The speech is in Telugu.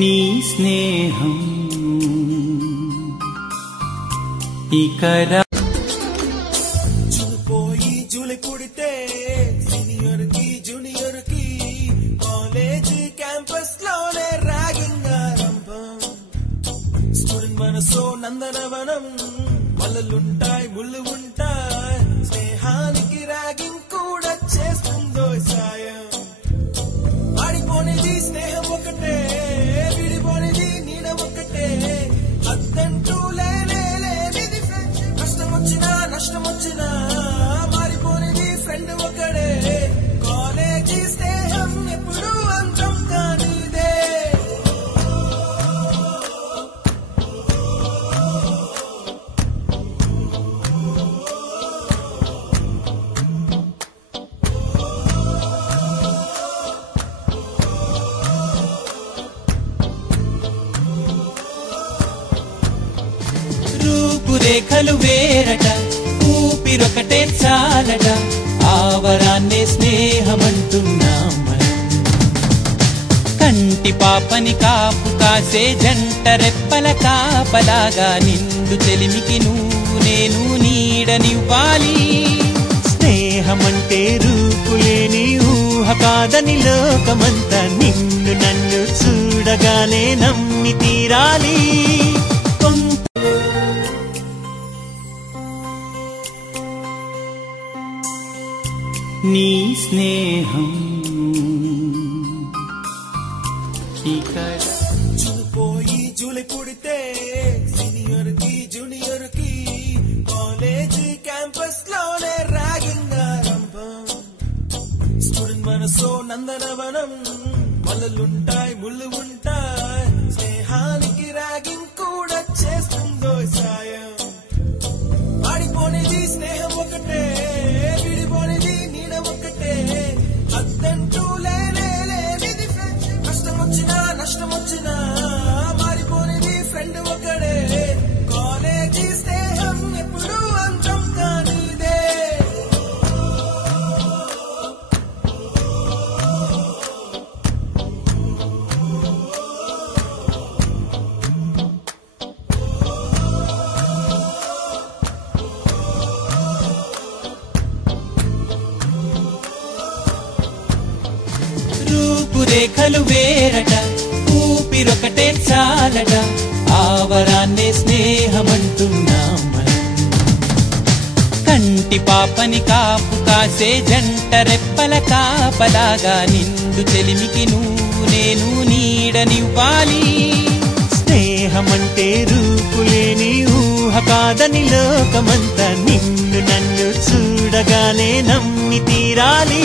నీ స్నేహం ఇకరా పోయి జూలి పుడితే సీనియర్ కి జూనియర్ కి కాలేజ్ క్యాంపస్ లోనే ర్యాగింగ్ ఆరంభం. స్టూడెంట్ మనసో నందనవనం, మల్లలుంటాయి ముళ్ళు ఉంటాయి, స్నేహానికి ర్యాగింగ్ కూడా చేస్తుందో సాయం. ఆడిపోనిది స్నేహం ఒకటే, విడిపోనిది నీడ ఒకటే, అద్దంటూ లేనే లేనిది ఫ్రెండ్షిప్. కష్టం వచ్చినా నష్టం వచ్చినా మారిపోనిది ఫ్రెండ్ ఒకడే. కాలేజీ స్నేహం ఎప్పుడు అంతం కానిదే. రూపురేఖలు వేరట, ఊపిరొకటే చాలట, ఆవరాన్నే స్నేహమంటున్నాం మనం. కంటి పాపని కాపు కాసే జంట రెప్పల కాపలాగా నిండు చెలిమికి నువ్వు నేను నీడనివ్వాలి. స్నేహమంటే రూపులేని ఊహ కాదని లోకమంతా నిన్ను నన్ను చూడగానే నమ్మి తీరాలి. నీ స్నేహం పోయి జూలి పుడితే సీనియర్ కి జూనియర్ కి కాలేజ్ క్యాంపస్ లోనే ర్యాగింగ్ ఆరంభం. స్టూడెంట్ మనసో నందనవనం, మల్లలుంటాయి ముళ్ళు ఉంటాయి, స్నేహానికి ర్యాగింగ్ కూడా చేస్తుందో సాయం. ఆడిపోనిది స్నేహం ఒకటే, విడిపోనిది నీడ ఒకటే, అద్దంటూ లేనే లేనిది ఫ్రెండ్షిప్. కష్టం వచ్చినా నష్టం వచ్చినా మారిపోనిది ఫ్రెండ్ ఒకడే. కాలేజీ స్నేహం ఎప్పుడు అంతం కానిదే. రూపురేఖలు వేరట, ఊపిరొకటే చాలట, ఆవరాన్నే స్నేహమంటున్నాం మనం. కంటి పాపని కాపు కాసే జంట రెప్పల కాపలాగా నిండు చెలిమికి నువ్వు నేను నీడనివ్వాలి. స్నేహమంటే రూపులేని ఊహ కాదని లోకమంతా నిన్ను నన్ను చూడగానే నమ్మి తీరాలి.